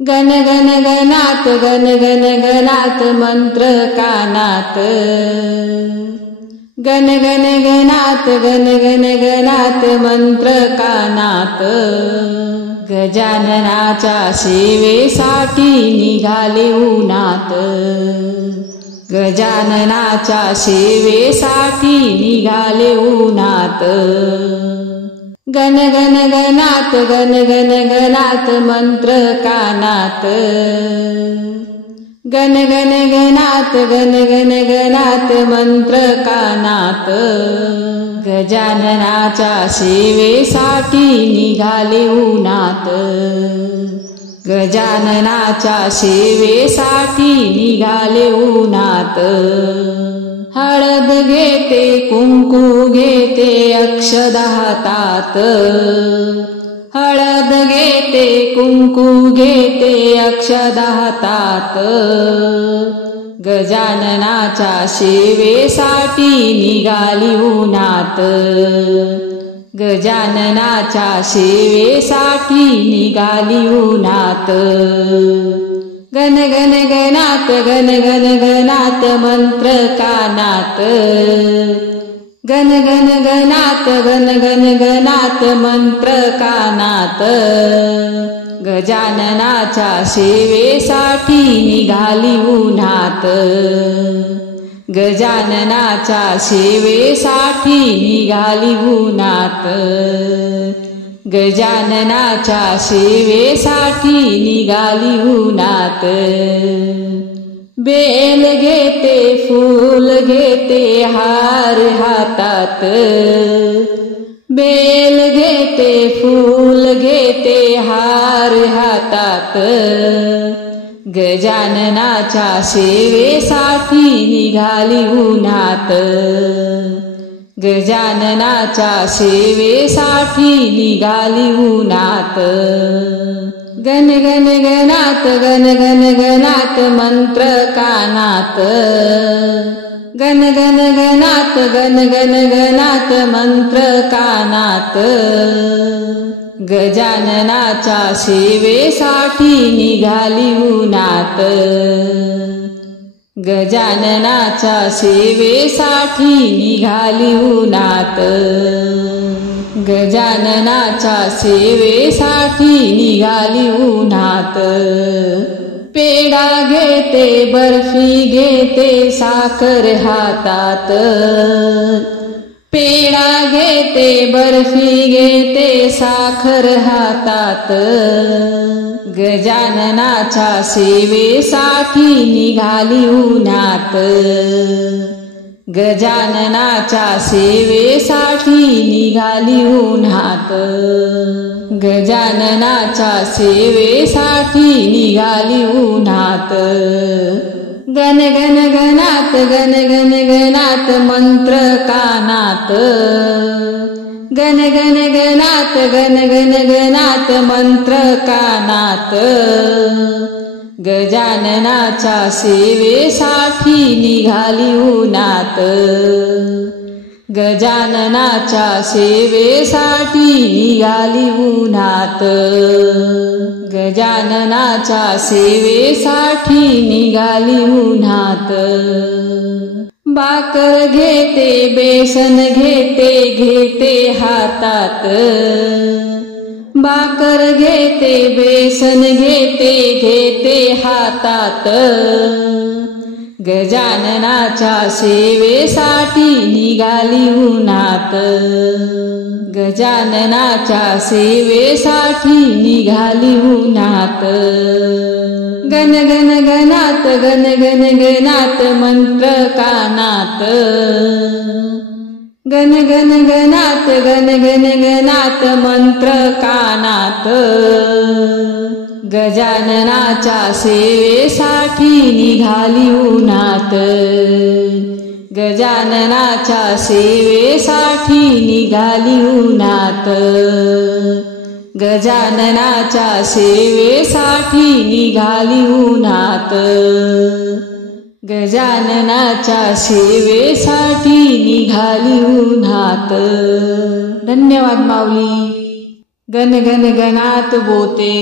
गण गण गणात गण गण गणात मंत्र कानात। गण गण गणात गण गण गणात मंत्र कानात। गजाननाच्या सेवेसाठी निघाले उन्हात। गजाननाच्या सेवेसाठी निघाले उन्हात। गण गण गणात गण गण गणात मंत्र कानात। गण गण गणात गण गण गणात मंत्र कानात। गजाननाच्या सेवेसाठी निघाले उन्हात। गजाननाच्या सेवेसाठी निघाले उन्हात। हळद घेते कुंकू घेते अक्षदा हातात। हळद घेते कुंकू घेते अक्षदा हातात। गजाननाच्या सेवेसाठी निघाली उन्हात। गजाननाच्या सेवेसाठी निघाली उन्हात। गण गण गणात गण गण गणात मंत्र कानात। गण गण गणात गण गण गणात मंत्र कानात। गजाननाच्या सेवेसाठी निघाली उन्हात। गजाननाच्या सेवेसाठी निघाली उन्हात। गजाननाच्या सेवेसाठी निघाली उन्हात। बेल घेते फूल घेते हार हातात। बेल घेते फूल घेते हार हातात। गजाननाच्या सेवेसाठी निघाली उन्हात। गजाननाच्या सेवेसाठी निघाली उन्हात। गण गण गणात गण गण गणात मंत्र कानात। गण गण गणात गण गण गणात मंत्र कानात। गजाननाच्या सेवेसाठी निघाली उन्हात। गजाननाच्या सेवेसाठी निघाली उन्हात। गजाननाच्या सेवेसाठी निघाली उन्हात। पेढा घेते बर्फी घेते साखर हातात। पेढा घेते बर्फी घेते साखर हातात। गजाननाच्या सेवेसाठी निघाली उन्हात। गजाननाच्या सेवेसाठी निघाली उन्हात। गजाननाच्या सेवेसाठी निघाली उन्हात। गण गण गणात गण गण गणात मंत्र कानात। गण गण गणात गण गण गणात मंत्र कानात। गजाननाच्या सेवेसाठी निघाली उन्हात। गजाननाच्या सेवेसाठी निघाली उन्हात। गजाननाच्या सेवेसाठी निघाली उन्हात। बाकर घेते बेसन घेते घेते हातात। बाकर घेते बेसन घेते घेते हातात। गजाननाच्या सेवेसाठी निघाली उन्हात। गजाननाच्या सेवेसाठी निघाली उन्हात। गण गण गणात गण गण गणात मंत्र कानात। गण गण गणात गण गण गणात मंत्र कानात। गजाननाच्या सेवेसाठी निघाली उन्हात। गजाननाच्या सेवेसाठी निघाली उन्हात। गजाननाच्या सेवेसाठी निघाली उन्हात। गजाननाच्या सेवेसाठी निघाली उन्हात। धन्यवाद माऊली। गण गण गणात बोते